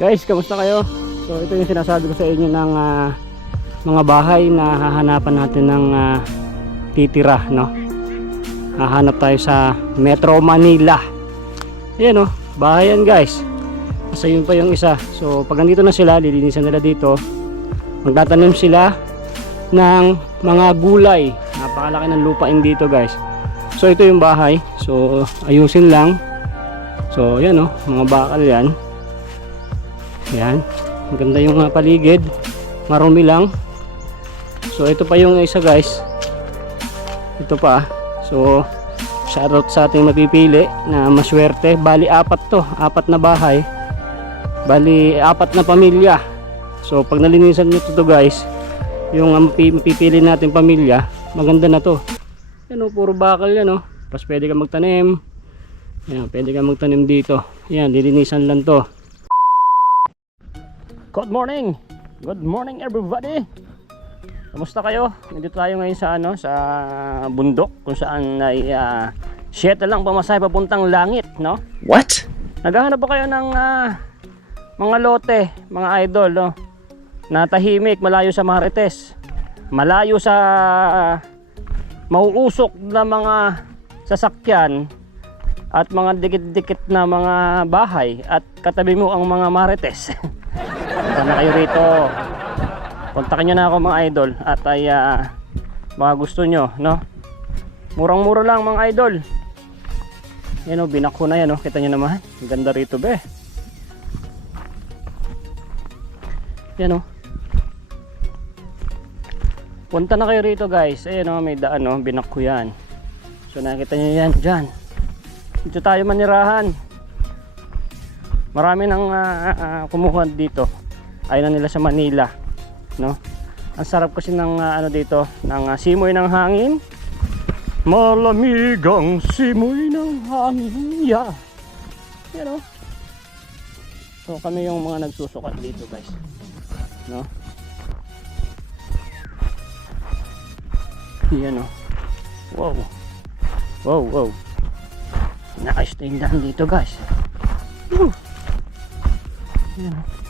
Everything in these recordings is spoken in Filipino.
Guys, kamusta kayo? So ito yung sinasabi ko sa inyo ng ah, mga bahay na hahanapan natin ng ah, titira, no? Hahanap tayo sa Metro Manila. Ayan oh, bahay yan guys. Kasi yun pa yung isa. So pag nandito na sila, lilinisan nila dito. Magtatanim sila ng mga gulay. Napakalaki ng lupain dito guys. So ito yung bahay. So ayusin lang. So yan oh, mga bakal yan. Yan. Maganda yung mga paligid. Marumi lang. So ito pa yung isa guys. Ito pa. So shoutout sa ating mapipili na maswerte. Bali apat to. Apat na bahay. Bali apat na pamilya. So pag nalinisan nyo to, guys. Yung mapi- mapipili natin pamilya. Maganda na to. Yan o. Puro bakal yan o. Tapos pwede ka magtanim. Yan. Pwede ka magtanim dito. Yan. Lilinisan lang to. Good morning! Good morning everybody! Kamusta kayo? Nandito tayo ngayon sa ano sa bundok kung saan ay uh, shuttle lang pamasahe papuntang langit, no? What? Naghahanap ba kayo ng ah, mga lote, mga idol, no? Na tahimik, malayo sa Marites. Malayo sa ah, mauusok na mga sasakyan at mga dikit-dikit na mga bahay at katabi mo ang mga Marites. Punta kayo rito. Kontakin nyo na ako mga idol at ay ah, mga gusto nyo, no? Murang-mura lang mga idol. Yan o, binako na yan o. Kita nyo naman. Ang ganda rito be. Yan o. Punta na kayo rito guys. Ayan o, may daan o. Binako yan. So nakita nyo yan dyan. Dito tayo manirahan. Marami nang ah, ah, kumuha dito. Ayaw na nila sa Manila. No? Ang sarap kasi ng ah, ano dito, ng ah, simoy ng hangin. Malamig ang simoy ng hangin. Yeah. Yan o. So kami yung mga nagsusukat dito guys. No? Yan o. Wow. Wow, wow. Naayos na yung daan dito guys. Woo. Yan o.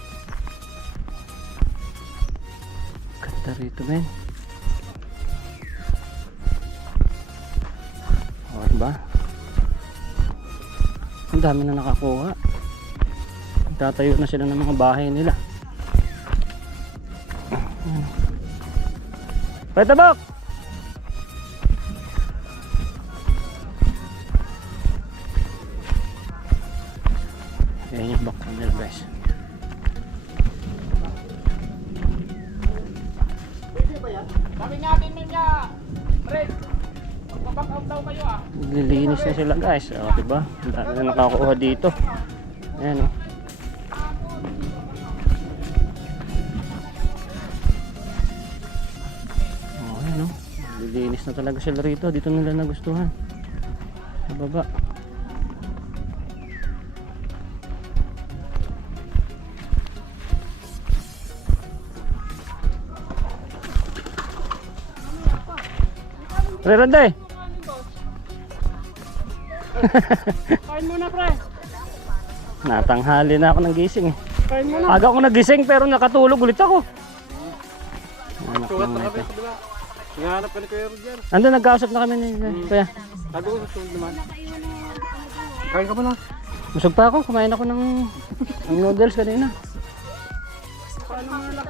Ganda rito men. O, diba? Ang dami na nakakuha. Tatayo na sila ng mga bahay nila. Petabok! Ayan yung bakal nila guys. Sabi natin niya, Red, magpaback out daw kayo ah. Lilinis na sila guys. O, diba? Ang dami na nakakuha dito. Ayan. Oh, o. Lilinis na talaga sila rito. Dito nila nagustuhan. Sa baba. Rerande! Kain muna pre. Natanghali na ako ng gising eh. Kain muna. Aga ako nagising pero nakatulog ulit ako. Anak Sugat ng na kami ito. sa dila. Hinahanap ka ni Kuya Rod yan. Ando nagkausap na kami ni Kuya. Sabi ko sa sunod naman. Kain ka muna. Busog pa ako, kumain ako ng, ng noodles kanina. Paano mo na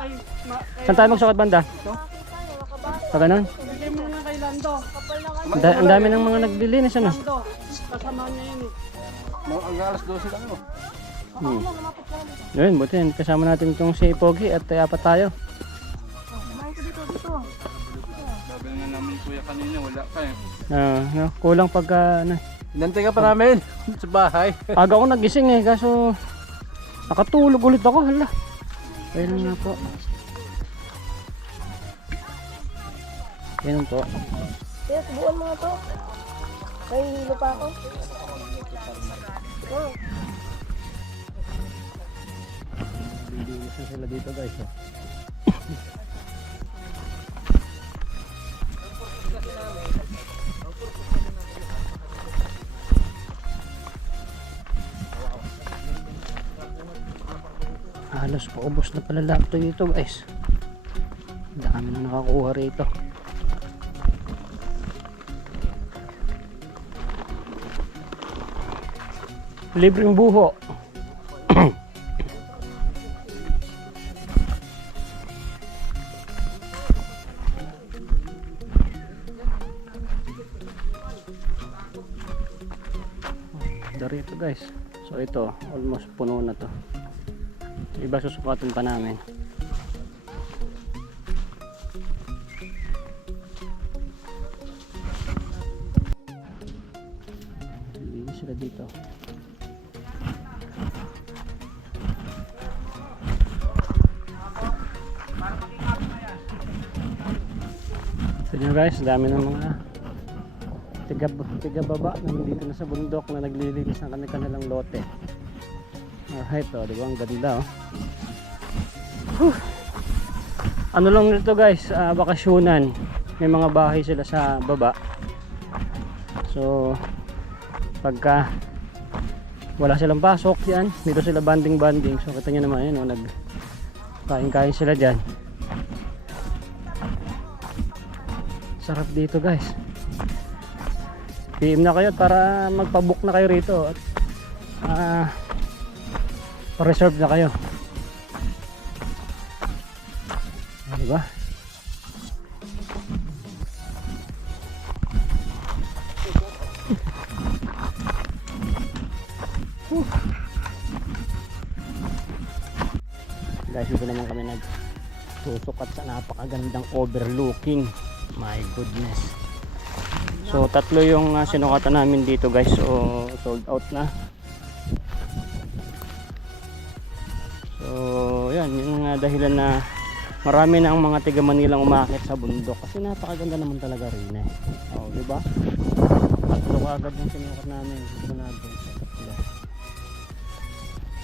ma, Saan tayo magsukat banda? Pa ganun? Bigay mo na Lando. Ang da- Ang dami ng mga naglilinis ano. Lando, kasama niya yun eh. Mga ang alas 12 lang oh. Hmm. Yun, buti yan. Kasama natin itong si Pogi at uh, apat tayo. Sabi na namin kuya kanina, wala ka eh. Ah, no, kulang pagka ano. Inantay ka pa namin sa bahay. Aga ako nagising eh, kaso nakatulog ulit ako, hala. Ayun nga po. Ayun po. Kaya subuan mo nga to. May hilo pa ako. Oh. Lilinis na sila dito guys. Oh. halos paubos na pala to dito guys dami na nakakuha rito libreng buho Dari ito guys. So ito, almost puno na to. Iba susukatin pa namin. Guys, dami ng mga tiga, tiga baba na nandito na sa bundok na naglilinis ng kanilang lote. Alright, oh, di ba? Ang ganda, oh. Whew. Ano lang nito guys, ah, bakasyonan. May mga bahay sila sa baba. So, pagka wala silang pasok yan, dito sila banding-banding. So, kita nyo naman yun, oh, nag kain-kain sila dyan. Sarap dito guys. PM na kayo para magpabook na kayo rito at ah reserve na kayo. Ah, Diba? Whew. Guys, dito naman kami nag susukat sa napakagandang overlooking. My goodness. So tatlo yung uh, sinukatan namin dito guys. So sold out na. So yan yung uh, dahilan na marami na ang mga tiga Manilang umakit sa bundok kasi napakaganda naman talaga rin eh. Oh, di ba? Tatlo agad yung sinukat namin. Dito na dun sa.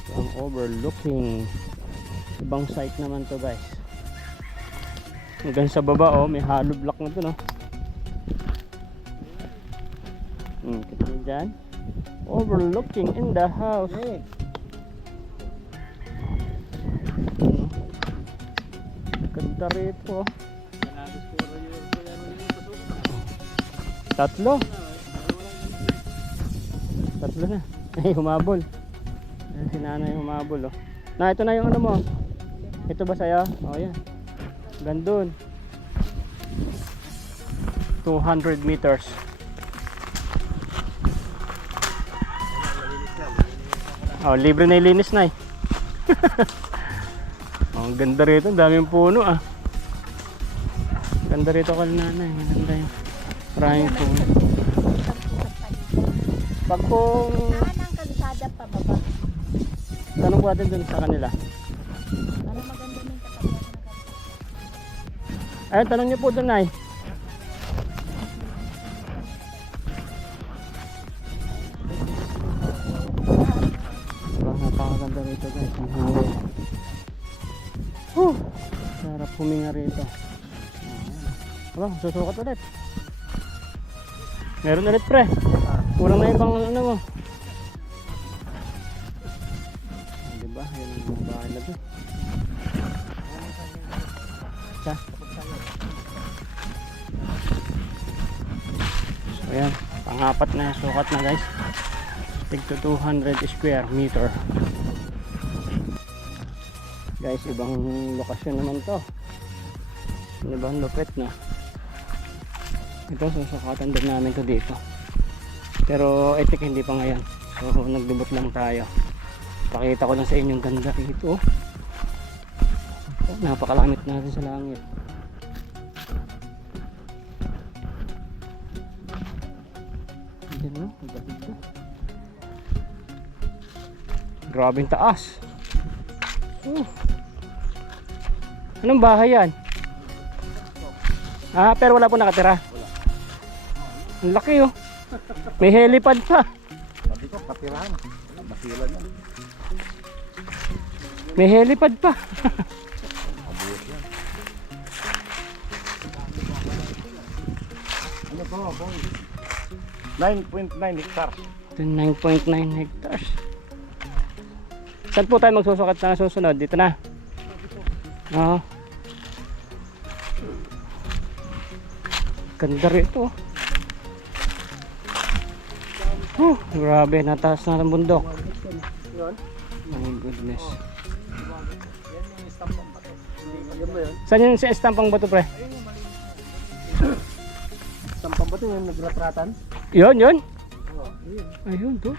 So, overlooking ibang site naman to guys. Hanggang sa baba oh, may hollow block na to no. Hmm, niyo dyan. Overlooking in the house. Hmm. Ganda rito. oh. Tatlo. Tatlo na. Ay, humabol. Si nanay humabol oh. Na, ito na yung ano mo. Ito ba sa'yo? Oh, yan. Gandun. 200 meters. Oh, libre na ilinis na eh. oh, ang ganda rito, ang daming puno ah. Ganda rito kay nanay, maganda yung maraming puno. Pag kung Saan ang kalsada pa baba? tanong ko natin dun sa kanila. Ayun, tanong niyo po dun ay. Diba, napakaganda rito guys. Ang hangin. Whew! Sarap huminga rito. Aba, susukat ulit. Meron ulit pre. Kulang na ibang ano mo. Diba? Yan ang bahay na doon. Pangapat na sukat na guys. Tig to 200 square meter. Guys, ibang lokasyon naman to. Ibang lupit na. Ito, susukatan din namin to dito. Pero etik hindi pa ngayon. So nagdubot lang tayo. Pakita ko lang sa inyong ganda rito. Oh, napakalamit natin sa langit. Yan no, ang ganda. Grabing taas. Oh. Anong bahay yan? Ah, pero wala po nakatira. Ang laki oh. May helipad pa. Sabi ko, kapirahan. Masilan yan. May helipad pa. Ano to, boy? 9.9 hectares. Ito 9.9 hectares. Saan po tayo magsusukat na susunod? Dito na. Oo. Ganda rito. Oh, grabe, nataas na ng bundok. Oh my goodness. Yun? Saan yung sa estampang bato pre? Sampang ba ito yung nagratratan? Yun, yun. Ayun, to.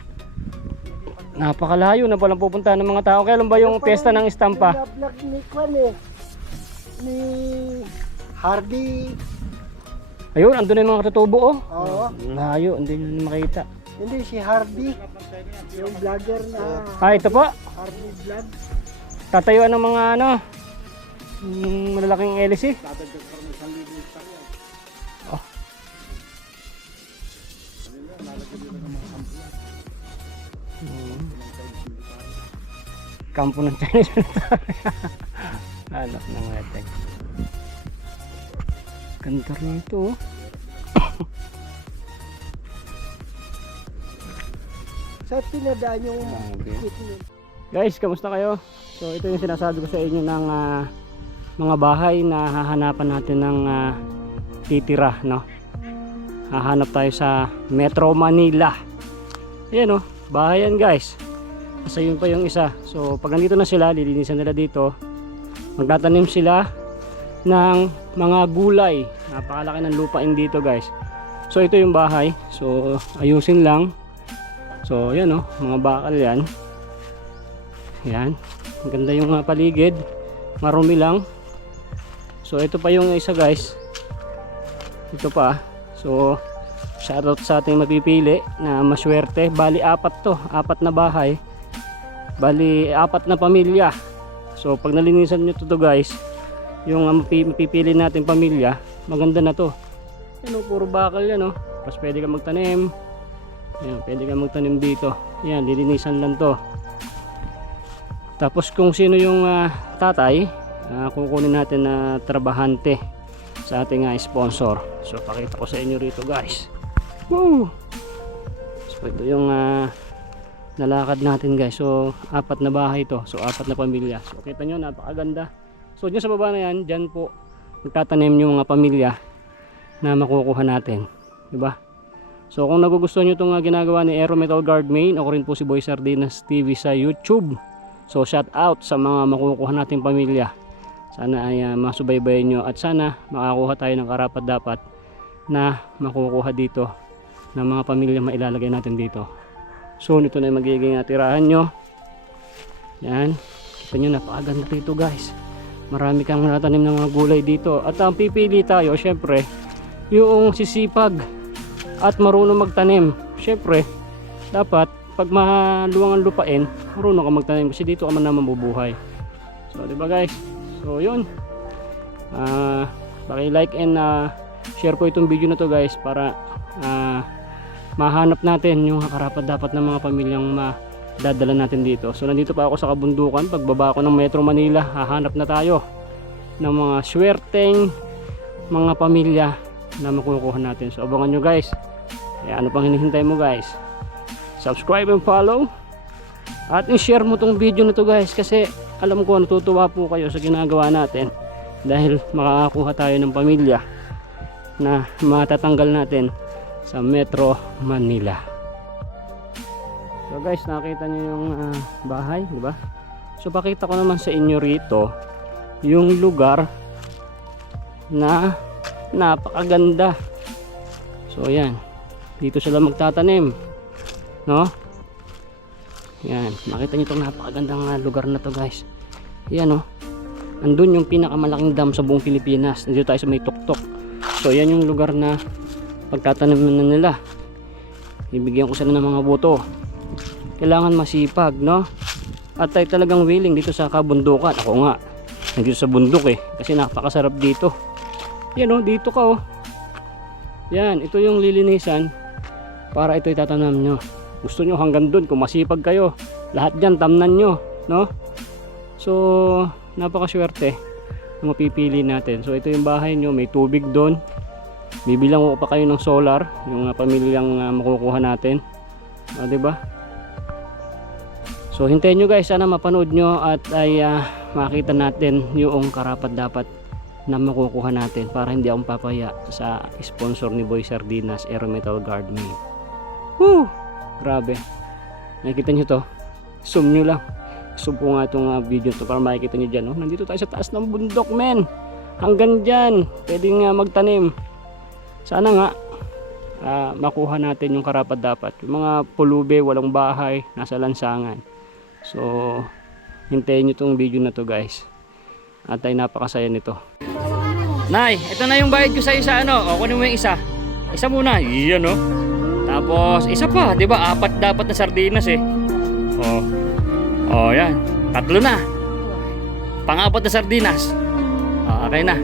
Napakalayo na palang pupuntahan ng mga tao. Kailan ba yung piyesta ng estampa? Pinablak ni Kwan eh. Ni Hardy. Ayun, andun na yung mga katutubo oh. Oo. Layo, hindi nyo na makita. Hindi, si Hardy. Yung vlogger na Ah, ito po. Hardy Vlog. Tatayuan ng mga ano, mm, malalaking LC. Oh. Hmm. Kampo ng Chinese Anak ng wetek. Ganda rito oh. Sa pinadaan yung yun. Guys, kamusta kayo? So ito yung sinasabi ko sa inyo ng ah, mga bahay na hahanapan natin ng ah, titira, no? Hahanap tayo sa Metro Manila. Ayan oh, bahay yan guys. Kasi yun pa yung isa. So pag nandito na sila, lilinisan nila dito. Magtatanim sila ng mga gulay. Napakalaki ng lupain dito guys. So ito yung bahay. So ayusin lang. So yan oh, mga bakal yan. Yan. Ang ganda yung uh, paligid. Marumi lang. So ito pa yung isa guys. Ito pa. So shoutout sa ating mapipili na maswerte. Bali apat to. Apat na bahay. Bali apat na pamilya. So pag nalinisan nyo to, to guys. Yung uh, mapi- mapipili natin pamilya. Maganda na to. Yan o, puro bakal yan o. Tapos pwede ka magtanim. Yan, pwede ka magtanim dito. Yan, lilinisan lang to. Tapos kung sino yung ah, tatay, ah, kukunin natin na trabahante sa ating ah, sponsor. So pakita ko sa inyo rito guys. Woo! So ito yung ah, nalakad natin guys. So apat na bahay to. So apat na pamilya. So kita nyo napakaganda. So dyan sa baba na yan, dyan po magtatanim yung mga pamilya na makukuha natin. Diba? So kung nagugustuhan nyo itong ah, ginagawa ni Aero Metal Guard Main, ako rin po si Boy Sardinas TV sa YouTube. So shout out sa mga makukuha nating pamilya. Sana ay uh, masubaybayan nyo at sana makakuha tayo ng karapat dapat na makukuha dito ng mga pamilya mailalagay natin dito. So ito na magiging uh, tirahan nyo. Yan. Kita nyo napakaganda dito guys. Marami kang natanim ng mga gulay dito. At ang pipili tayo syempre yung sisipag at marunong magtanim. Syempre dapat pag maluwang ang lupain, marunong ka magtanim kasi dito ka man naman mabubuhay. So, di ba guys? So, yun. Ah, paki-like and ah, share po itong video na to guys para ah, mahanap natin yung karapat dapat ng mga pamilyang madadala natin dito. So, nandito pa ako sa kabundukan. Pagbaba ko ng Metro Manila, hahanap na tayo ng mga swerteng mga pamilya na makukuha natin. So, abangan nyo guys. Kaya ano pang hinihintay mo guys? subscribe and follow at i-share mo tong video na to guys kasi alam ko natutuwa po kayo sa ginagawa natin. Dahil makakakuha tayo ng pamilya na matatanggal natin sa Metro Manila. So guys nakita nyo yung ah, bahay di ba? So pakita ko naman sa inyo rito yung lugar na napakaganda. So yan dito sila magtatanim no yan makita nyo itong napakagandang ah, lugar na to guys. Yan no andun yung pinakamalaking dam sa buong Pilipinas. Nandito tayo sa may tuktok. So yan yung lugar na pagtatanim na nila. Ibigyan ko sila ng mga buto. Kailangan masipag no? At tayo talagang willing dito sa kabundukan. Ako nga nandito sa bundok eh. Kasi napakasarap dito. Yan oh dito ka oh. Yan ito yung lilinisan para ito itatanam nyo gusto nyo hanggang dun kung masipag kayo lahat dyan tamnan nyo no? So napakaswerte na mapipili natin. So ito yung bahay nyo may tubig doon bibilang ko pa kayo ng solar yung uh, pamilyang uh, makukuha natin. O, diba So hintayin nyo guys, sana mapanood nyo at ay ah, makita natin yung karapat dapat na makukuha natin para hindi akong papaya sa sponsor ni Boy Sardinas Aero Metal Guard Me. Woo! Grabe. Nakikita nyo to? Zoom nyo lang. Zoom ko nga itong ah, video to para makikita nyo dyan. Oh. Nandito tayo sa taas ng bundok men. Hanggang dyan. Pwede nga magtanim. Sana nga ah, makuha natin yung karapat dapat. Yung mga pulube, walang bahay, nasa lansangan. So, hintayin nyo tong video na to guys. At ay napakasaya nito. Nay, ito na yung bayad ko sa isa ano. O, kunin mo yung isa. Isa muna. Iyan oh. Tapos, isa pa. 'di ba Apat dapat na sardinas eh. Oh. Oh, yan. Tatlo na. Pangapat na sardinas. Oh, okay na.